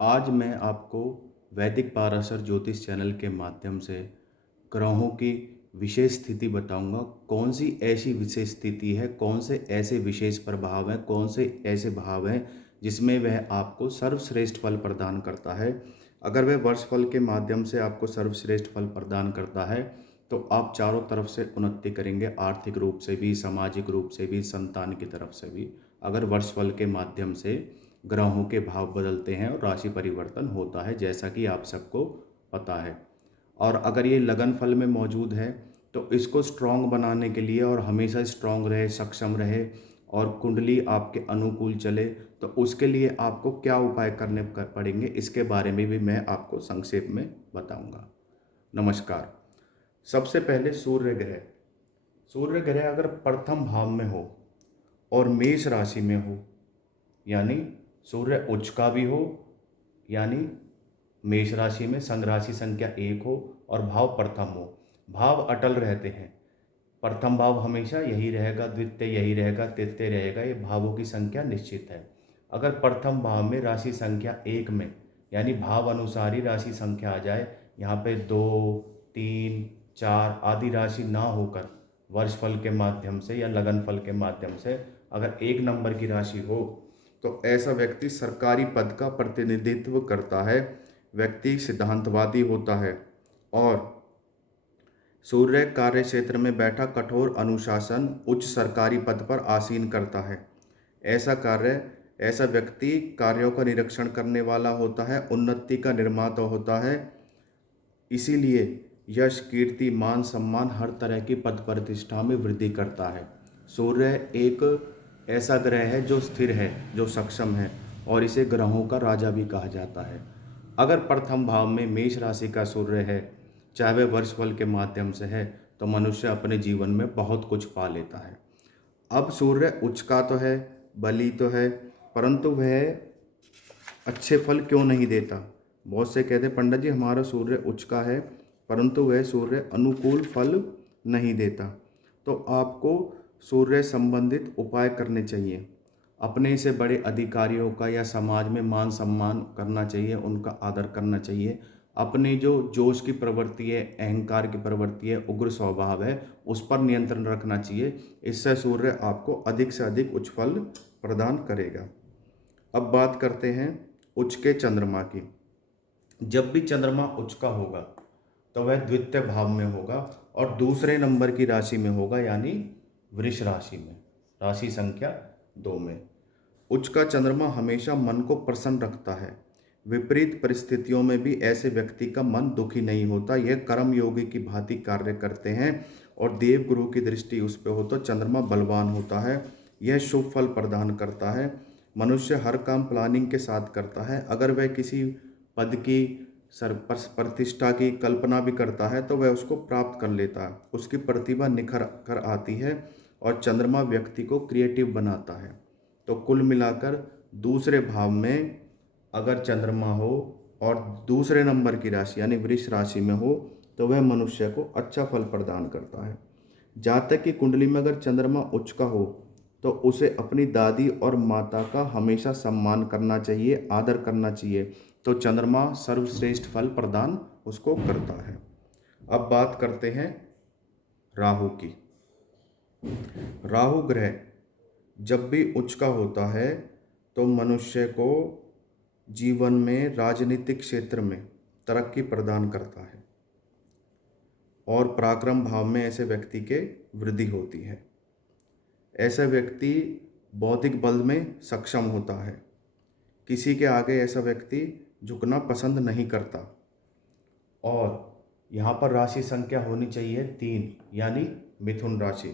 आज मैं आपको वैदिक पाराशर ज्योतिष चैनल के माध्यम से ग्रहों की विशेष स्थिति बताऊंगा। कौन सी ऐसी विशेष स्थिति है, कौन से ऐसे विशेष प्रभाव हैं, कौन से ऐसे भाव हैं जिसमें वह आपको सर्वश्रेष्ठ फल प्रदान करता है। अगर वह वर्षफल के माध्यम से आपको सर्वश्रेष्ठ फल प्रदान करता है तो आप चारों तरफ से उन्नति करेंगे, आर्थिक रूप से भी, सामाजिक रूप से भी, संतान की तरफ से भी। अगर वर्षफल के माध्यम से ग्रहों के भाव बदलते हैं और राशि परिवर्तन होता है, जैसा कि आप सबको पता है। और अगर ये लगन फल में मौजूद है तो इसको स्ट्रॉन्ग बनाने के लिए और हमेशा स्ट्रॉन्ग रहे, सक्षम रहे और कुंडली आपके अनुकूल चले, तो उसके लिए आपको क्या उपाय करने पड़ेंगे, इसके बारे में भी मैं आपको संक्षेप में बताऊंगा। नमस्कार। सबसे पहले सूर्य ग्रह अगर प्रथम भाव में हो और मेष राशि में हो, यानी सूर्य उच्च का भी हो, यानी मेष राशि में संग राशि संख्या 1 हो और भाव प्रथम हो, भाव अटल रहते हैं। प्रथम भाव हमेशा यही रहेगा, द्वितीय यही रहेगा, तृतीय रहेगा, ये भावों की संख्या निश्चित है। अगर प्रथम भाव में राशि संख्या 1 में, यानी भाव अनुसार ही राशि संख्या आ जाए, यहाँ पे 2, 3, 4 आदि राशि ना होकर वर्षफल के माध्यम से या लगन फल के माध्यम से अगर 1 नंबर की राशि हो तो ऐसा व्यक्ति सरकारी पद का प्रतिनिधित्व करता है, व्यक्ति सिद्धांतवादी होता है और सूर्य कार्य क्षेत्र में बैठा कठोर अनुशासन उच्च सरकारी पद पर आसीन करता है। ऐसा व्यक्ति कार्यों का निरीक्षण करने वाला होता है, उन्नति का निर्माता होता है। इसीलिए यश, कीर्ति, मान, सम्मान हर तरह की पद प्रतिष्ठा में वृद्धि करता है। सूर्य एक ऐसा ग्रह है जो स्थिर है, जो सक्षम है और इसे ग्रहों का राजा भी कहा जाता है। अगर प्रथम भाव में मेष राशि का सूर्य है, चाहे वह वर्षफल के माध्यम से है, तो मनुष्य अपने जीवन में बहुत कुछ पा लेता है। अब सूर्य उच्च का तो है, बली तो है, परंतु वह अच्छे फल क्यों नहीं देता। बहुत से कहते पंडित जी हमारा सूर्य उच्च का है परंतु वह सूर्य अनुकूल फल नहीं देता। तो आपको सूर्य संबंधित उपाय करने चाहिए। अपने से बड़े अधिकारियों का या समाज में मान सम्मान करना चाहिए, उनका आदर करना चाहिए। अपनी जो जोश की प्रवृत्ति है, अहंकार की प्रवृत्ति है, उग्र स्वभाव है, उस पर नियंत्रण रखना चाहिए। इससे सूर्य आपको अधिक से अधिक उच्च फल प्रदान करेगा। अब बात करते हैं उच्च के चंद्रमा की। जब भी चंद्रमा उच्च का होगा तो वह द्वितीय भाव में होगा और दूसरे नंबर की राशि में होगा, यानी वृष राशि में, राशि संख्या 2 में। उच्च का चंद्रमा हमेशा मन को प्रसन्न रखता है। विपरीत परिस्थितियों में भी ऐसे व्यक्ति का मन दुखी नहीं होता। यह कर्म योगी की भांति कार्य करते हैं और देव गुरु की दृष्टि उस पर हो तो चंद्रमा बलवान होता है। यह शुभ फल प्रदान करता है। मनुष्य हर काम प्लानिंग के साथ करता है। अगर वह किसी पद की प्रतिष्ठा की कल्पना भी करता है तो वह उसको प्राप्त कर लेता है। उसकी प्रतिभा निखर कर आती है और चंद्रमा व्यक्ति को क्रिएटिव बनाता है। तो कुल मिलाकर दूसरे भाव में अगर चंद्रमा हो और दूसरे नंबर की राशि यानी वृष राशि में हो तो वह मनुष्य को अच्छा फल प्रदान करता है। जातक की कुंडली में अगर चंद्रमा उच्च का हो तो उसे अपनी दादी और माता का हमेशा सम्मान करना चाहिए, आदर करना चाहिए। तो चंद्रमा सर्वश्रेष्ठ फल प्रदान उसको करता है। अब बात करते हैं राहु की। राहु ग्रह जब भी उच्च का होता है तो मनुष्य को जीवन में राजनीतिक क्षेत्र में तरक्की प्रदान करता है और पराक्रम भाव में ऐसे व्यक्ति के वृद्धि होती है। ऐसा व्यक्ति बौद्धिक बल में सक्षम होता है। किसी के आगे ऐसा व्यक्ति झुकना पसंद नहीं करता। और यहाँ पर राशि संख्या होनी चाहिए 3, यानी मिथुन राशि।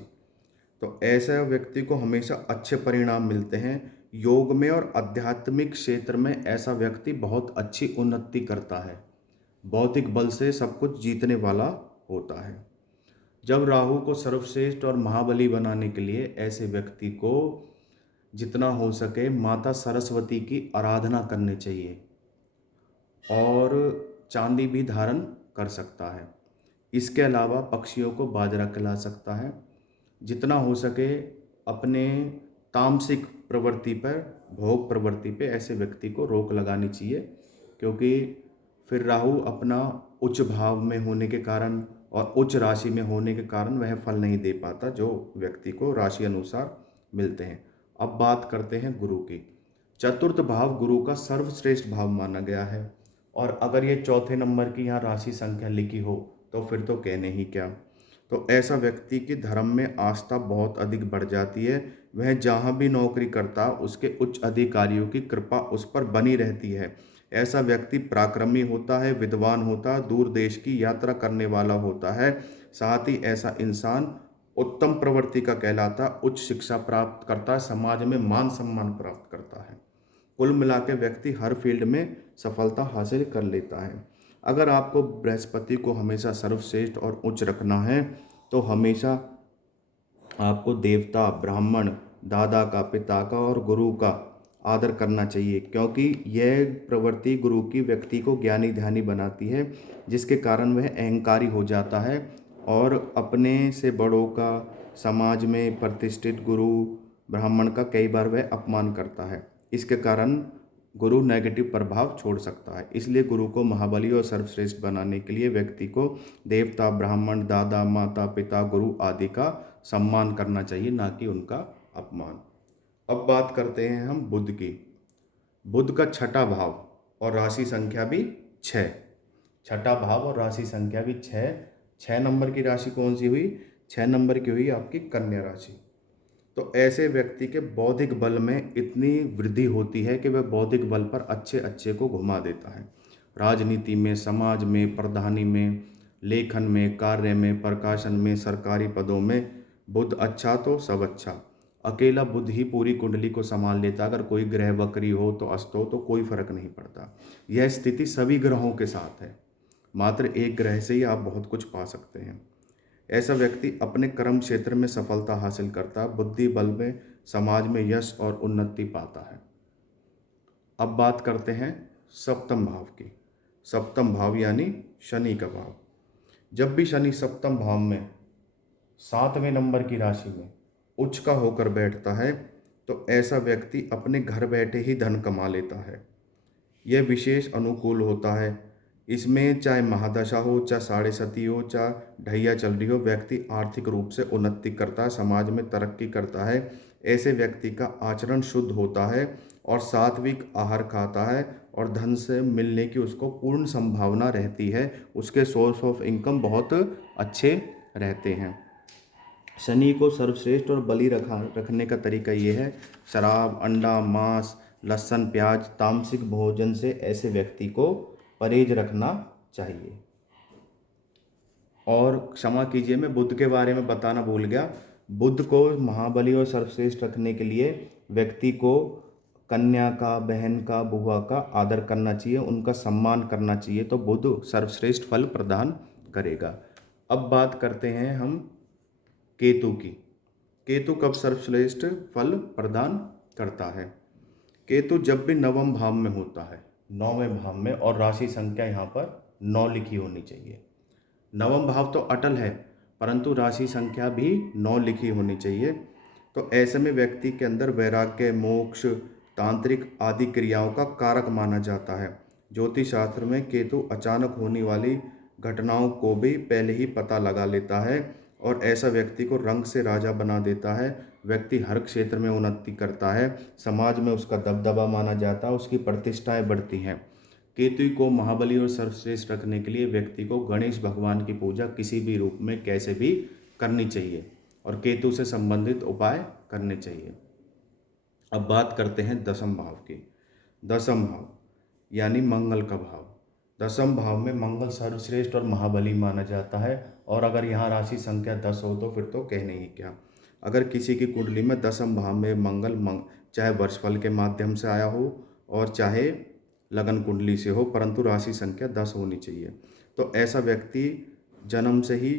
तो ऐसे व्यक्ति को हमेशा अच्छे परिणाम मिलते हैं। योग में और आध्यात्मिक क्षेत्र में ऐसा व्यक्ति बहुत अच्छी उन्नति करता है। बौद्धिक बल से सब कुछ जीतने वाला होता है। जब राहु को सर्वश्रेष्ठ और महाबली बनाने के लिए ऐसे व्यक्ति को जितना हो सके माता सरस्वती की आराधना करनी चाहिए और चांदी भी धारण कर सकता है। इसके अलावा पक्षियों को बाजरा खिला सकता है। जितना हो सके अपने तामसिक प्रवृत्ति पर, भोग प्रवृत्ति पे ऐसे व्यक्ति को रोक लगानी चाहिए। क्योंकि फिर राहु अपना उच्च भाव में होने के कारण और उच्च राशि में होने के कारण वह फल नहीं दे पाता जो व्यक्ति को राशि अनुसार मिलते हैं। अब बात करते हैं गुरु की। चतुर्थ भाव गुरु का सर्वश्रेष्ठ भाव माना गया है, और अगर ये चौथे नंबर की यहाँ राशि संख्या लिखी हो तो फिर तो कहने ही क्या। तो ऐसा व्यक्ति की धर्म में आस्था बहुत अधिक बढ़ जाती है। वह जहाँ भी नौकरी करता उसके उच्च अधिकारियों की कृपा उस पर बनी रहती है। ऐसा व्यक्ति पराक्रमी होता है, विद्वान होता है, दूर देश की यात्रा करने वाला होता है। साथ ही ऐसा इंसान उत्तम प्रवृत्ति का कहलाता, उच्च शिक्षा प्राप्त करता, समाज में मान सम्मान प्राप्त करता है। कुल मिला के व्यक्ति हर फील्ड में सफलता हासिल कर लेता है। अगर आपको बृहस्पति को हमेशा सर्वश्रेष्ठ और उच्च रखना है तो हमेशा आपको देवता, ब्राह्मण, दादा का, पिता का और गुरु का आदर करना चाहिए, क्योंकि यह प्रवृत्ति गुरु की व्यक्ति को ज्ञानी ध्यानी बनाती है, जिसके कारण वह अहंकारी हो जाता है और अपने से बड़ों का, समाज में प्रतिष्ठित गुरु ब्राह्मण का कई बार वह अपमान करता है। इसके कारण गुरु नेगेटिव प्रभाव छोड़ सकता है। इसलिए गुरु को महाबली और सर्वश्रेष्ठ बनाने के लिए व्यक्ति को देवता, ब्राह्मण, दादा, माता, पिता, गुरु आदि का सम्मान करना चाहिए, ना कि उनका अपमान। अब बात करते हैं हम बुध की। बुध का छठा भाव और राशि संख्या भी 6। छठा भाव और राशि संख्या भी 6। 6 नंबर की राशि कौन सी हुई? 6 नंबर की हुई आपकी कन्या राशि। तो ऐसे व्यक्ति के बौद्धिक बल में इतनी वृद्धि होती है कि वह बौद्धिक बल पर अच्छे अच्छे को घुमा देता है। राजनीति में, समाज में, प्रधानी में, लेखन में, कार्य में, प्रकाशन में, सरकारी पदों में बुध अच्छा तो सब अच्छा। अकेला बुध ही पूरी कुंडली को संभाल लेता। अगर कोई ग्रह वक्री हो तो अस्त हो तो कोई फर्क नहीं पड़ता। यह स्थिति सभी ग्रहों के साथ है। मात्र एक ग्रह से ही आप बहुत कुछ पा सकते हैं। ऐसा व्यक्ति अपने कर्म क्षेत्र में सफलता हासिल करता, बुद्धि बल में समाज में यश और उन्नति पाता है। अब बात करते हैं सप्तम भाव की। सप्तम भाव यानी शनि का भाव। जब भी शनि सप्तम भाव में 7वें नंबर की राशि में उच्च का होकर बैठता है तो ऐसा व्यक्ति अपने घर बैठे ही धन कमा लेता है। यह विशेष अनुकूल होता है। इसमें चाहे महादशा हो, चाहे साढ़े सती हो, चाहे ढैया चल रही हो, व्यक्ति आर्थिक रूप से उन्नति करता है, समाज में तरक्की करता है। ऐसे व्यक्ति का आचरण शुद्ध होता है और सात्विक आहार खाता है और धन से मिलने की उसको पूर्ण संभावना रहती है। उसके सोर्स ऑफ इनकम बहुत अच्छे रहते हैं। शनि को सर्वश्रेष्ठ और बलि रखने का तरीका ये है, शराब, अंडा, मांस, लहसुन, प्याज, तामसिक भोजन से ऐसे व्यक्ति को परहेज रखना चाहिए। और क्षमा कीजिए, मैं बुध के बारे में बताना भूल गया। बुध को महाबली और सर्वश्रेष्ठ रखने के लिए व्यक्ति को कन्या का, बहन का, बुआ का आदर करना चाहिए, उनका सम्मान करना चाहिए, तो बुध सर्वश्रेष्ठ फल प्रदान करेगा। अब बात करते हैं हम केतु की। केतु कब सर्वश्रेष्ठ फल प्रदान करता है? केतु जब भी नवम भाव में होता है, 9वें भाव में, और राशि संख्या यहाँ पर 9 लिखी होनी चाहिए। नवम भाव तो अटल है, परंतु राशि संख्या भी 9 लिखी होनी चाहिए। तो ऐसे में व्यक्ति के अंदर वैराग्य, मोक्ष, तांत्रिक आदि क्रियाओं का कारक माना जाता है। ज्योतिष शास्त्र में केतु अचानक होने वाली घटनाओं को भी पहले ही पता लगा लेता है और ऐसा व्यक्ति को रंग से राजा बना देता है। व्यक्ति हर क्षेत्र में उन्नति करता है, समाज में उसका दबदबा माना जाता है, उसकी प्रतिष्ठाएं बढ़ती हैं। केतु को महाबली और सर्वश्रेष्ठ रखने के लिए व्यक्ति को गणेश भगवान की पूजा किसी भी रूप में कैसे भी करनी चाहिए और केतु से संबंधित उपाय करने चाहिए। अब बात करते हैं दसम भाव की। दसम भाव यानी मंगल का भाव। दसम भाव में मंगल सर्वश्रेष्ठ और महाबली माना जाता है, और अगर यहाँ राशि संख्या 10 हो तो फिर तो कहने ही क्या। अगर किसी की कुंडली में दसम भाव में मंगल चाहे वर्षफल के माध्यम से आया हो और चाहे लगन कुंडली से हो, परंतु राशि संख्या 10 होनी चाहिए, तो ऐसा व्यक्ति जन्म से ही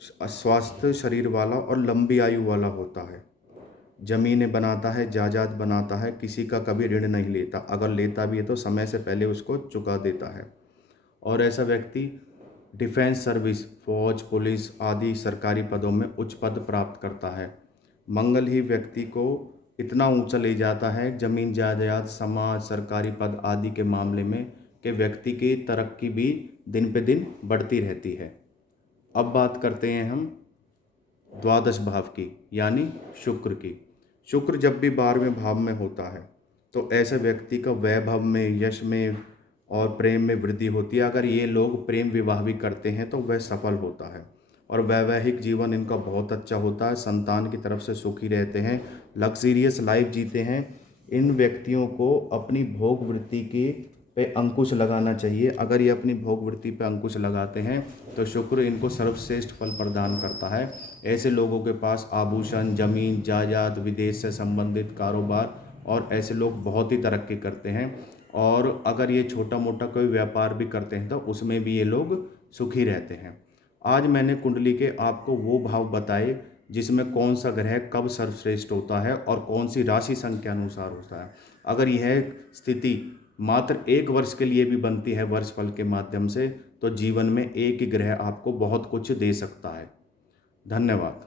स्वस्थ शरीर वाला और लंबी आयु वाला होता है। जमीनें बनाता है, जायदाद बनाता है, किसी का कभी ऋण नहीं लेता, अगर लेता भी है तो समय से पहले उसको चुका देता है। और ऐसा व्यक्ति डिफेंस सर्विस, फौज, पुलिस आदि सरकारी पदों में उच्च पद प्राप्त करता है। मंगल ही व्यक्ति को इतना ऊंचा ले जाता है जमीन जायदाद समाज सरकारी पद आदि के मामले में कि व्यक्ति की तरक्की भी दिन पे दिन बढ़ती रहती है। अब बात करते हैं हम द्वादश भाव की यानी शुक्र की। शुक्र जब भी 12वें भाव में होता है तो ऐसे व्यक्ति का वैभव में यश में और प्रेम में वृद्धि होती है। अगर ये लोग प्रेम विवाह भी करते हैं तो वह सफल होता है और वैवाहिक जीवन इनका बहुत अच्छा होता है। संतान की तरफ से सुखी रहते हैं, लग्जरियस लाइफ जीते हैं। इन व्यक्तियों को अपनी भोग वृत्ति की पे अंकुश लगाना चाहिए। अगर ये अपनी भोग वृत्ति पे अंकुश लगाते हैं तो शुक्र इनको सर्वश्रेष्ठ फल प्रदान करता है। ऐसे लोगों के पास आभूषण जमीन जायदाद विदेश से संबंधित कारोबार और ऐसे लोग बहुत ही तरक्की करते हैं। और अगर ये छोटा मोटा कोई व्यापार भी करते हैं तो उसमें भी ये लोग सुखी रहते हैं। आज मैंने कुंडली के आपको वो भाव बताए जिसमें कौन सा ग्रह कब सर्वश्रेष्ठ होता है और कौन सी राशि संख्या अनुसार होता है। अगर यह स्थिति मात्र 1 वर्ष के लिए भी बनती है वर्षफल के माध्यम से तो जीवन में एक ही ग्रह आपको बहुत कुछ दे सकता है। धन्यवाद।